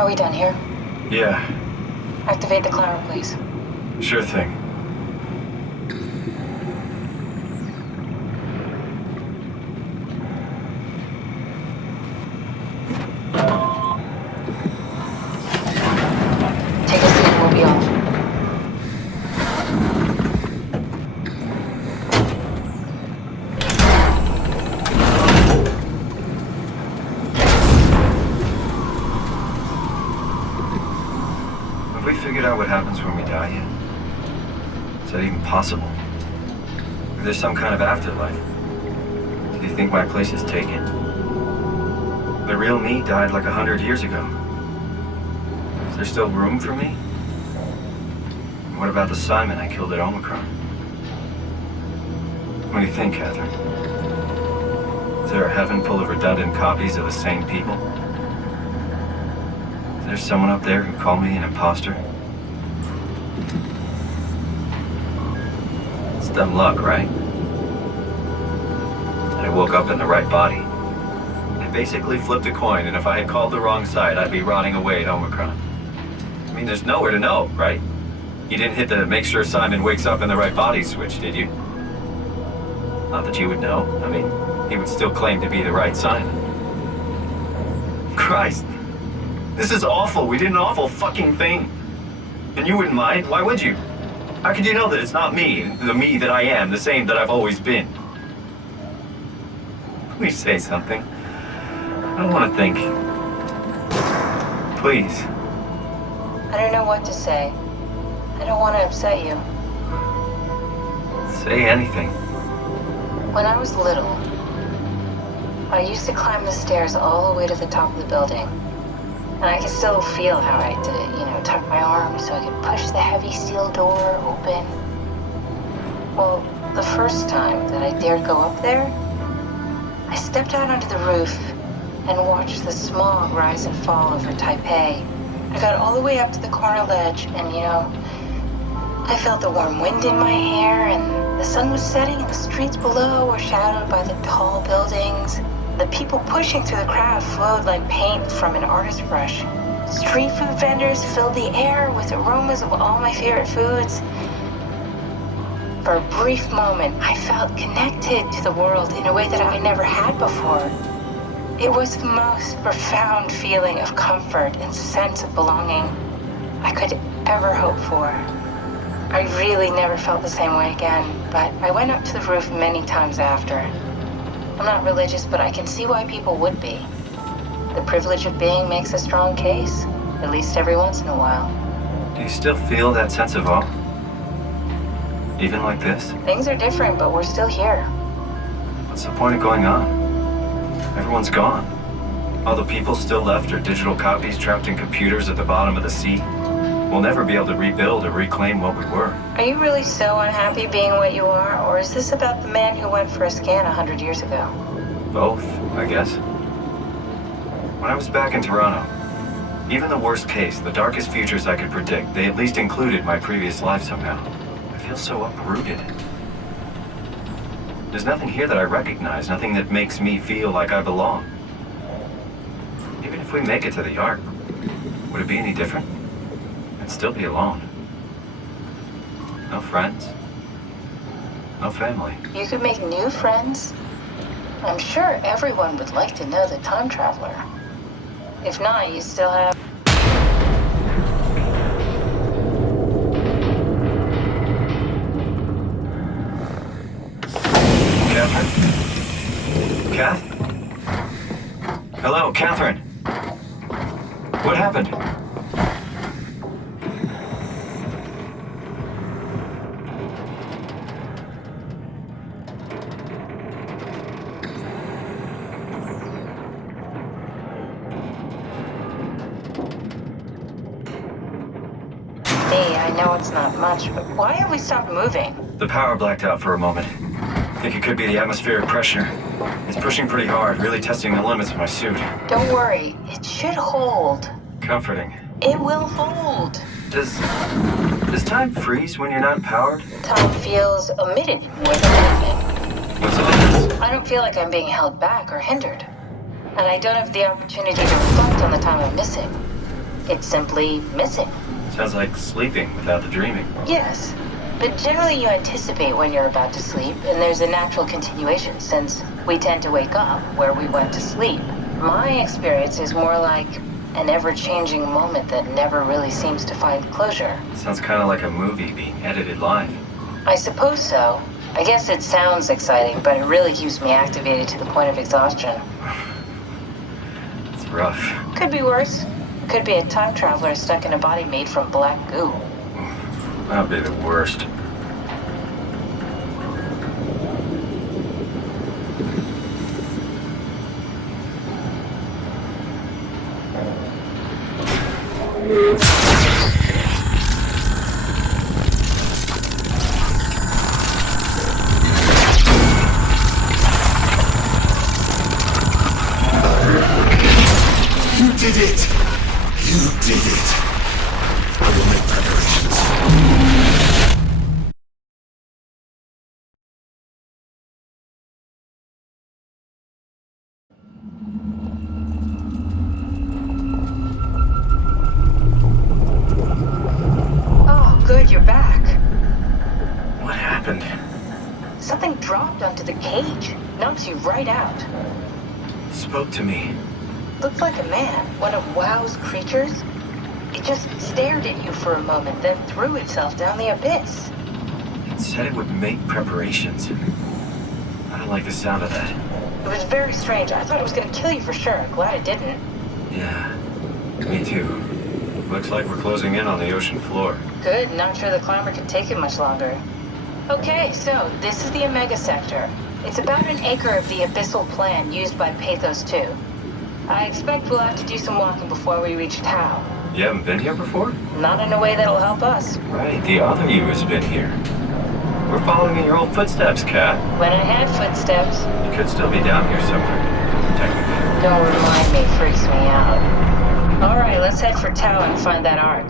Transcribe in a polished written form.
Are we done here? Yeah, Activate the clamor, please. sure thing. Take a seat and we'll be off. Have we figured out what happens when we die yet? Is that even possible? Is there some kind of afterlife? Do you think my place is taken? The real me died like 100 years ago. Is there still room for me? And what about the Simon I killed at Omicron? What do you think, Catherine? Is there a heaven full of redundant copies of the same people? Is there someone up there who called me an imposter? It's dumb luck, right? I woke up in the right body. I basically flipped a coin, and if I had called the wrong side, I'd be rotting away at Omicron. I mean, there's nowhere to know, right? You didn't hit the make sure Simon wakes up in the right body switch, did you? Not that you would know. I mean, he would still claim to be the right Simon. Christ. This is awful. We did an awful fucking thing. And you wouldn't mind? Why would you? How could you know that it's not me, the me that I am, the same that I've always been? Please say something. I don't want to think. Please. I don't know what to say. I don't want to upset you. Say anything. When I was little, I used to climb the stairs all the way to the top of the building. And I can still feel how I had to, tuck my arms so I could push the heavy steel door open. Well, the first time that I dared go up there, I stepped out onto the roof and watched the smog rise and fall over Taipei. I got all the way up to the corner ledge and, I felt the warm wind in my hair and the sun was setting and the streets below were shadowed by the tall buildings. The people pushing through the crowd flowed like paint from an artist's brush. Street food vendors filled the air with aromas of all my favorite foods. For a brief moment, I felt connected to the world in a way that I never had before. It was the most profound feeling of comfort and sense of belonging I could ever hope for. I really never felt the same way again, but I went up to the roof many times after. I'm not religious, but I can see why people would be. The privilege of being makes a strong case, at least every once in a while. Do you still feel that sense of awe? Even like this? Things are different, but we're still here. What's the point of going on? Everyone's gone. All the people still left are digital copies trapped in computers at the bottom of the sea. We'll never be able to rebuild or reclaim what we were. Are you really so unhappy being what you are, or is this about the man who went for a scan 100 years ago? Both, I guess. When I was back in Toronto, even the worst case, the darkest futures I could predict, they at least included my previous life somehow. I feel so uprooted. There's nothing here that I recognize, nothing that makes me feel like I belong. Even if we make it to the Ark, would it be any different? I'd still be alone. No friends. No family. You could make new friends. I'm sure everyone would like to know the time traveler. If not, you still have... Catherine? Kath? Hello, Catherine. What happened? I know it's not much, but why have we stopped moving? The power blacked out for a moment. I think it could be the atmospheric pressure. It's pushing pretty hard, really testing the limits of my suit. Don't worry, it should hold. Comforting. It will hold. Does time freeze when you're not powered? Time feels omitted more than anything. What's the difference? I don't feel like I'm being held back or hindered. And I don't have the opportunity to reflect on the time I'm missing. It's simply missing. Sounds like sleeping without the dreaming. Yes, but generally you anticipate when you're about to sleep, and there's a natural continuation since we tend to wake up where we went to sleep. My experience is more like an ever-changing moment that never really seems to find closure. Sounds kind of like a movie being edited live. I suppose so. I guess it sounds exciting, but it really keeps me activated to the point of exhaustion. It's rough. Could be worse. Could be a time traveler stuck in a body made from black goo. That'd be the worst. You did it! You did it! I will make preparations. Oh, good, you're back. What happened? Something dropped onto the cage. Knocks you right out. It spoke to me. Looked like a man, one of WAU's creatures. It just stared at you for a moment, then threw itself down the abyss. It said it would make preparations. I don't like the sound of that. It was very strange. I thought it was going to kill you for sure. Glad it didn't. Yeah, me too. Looks like we're closing in on the ocean floor. Good, not sure the climber can take it much longer. Okay, so this is the Omega Sector. It's about an acre of the abyssal plan used by Pathos 2. I expect we'll have to do some walking before we reach Tau. You haven't been here before? Not in a way that'll help us. Right, the other you has been here. We're following in your old footsteps, Kat. When I had footsteps. You could still be down here somewhere, technically. Don't remind me, freaks me out. Alright, let's head for Tau and find that arc.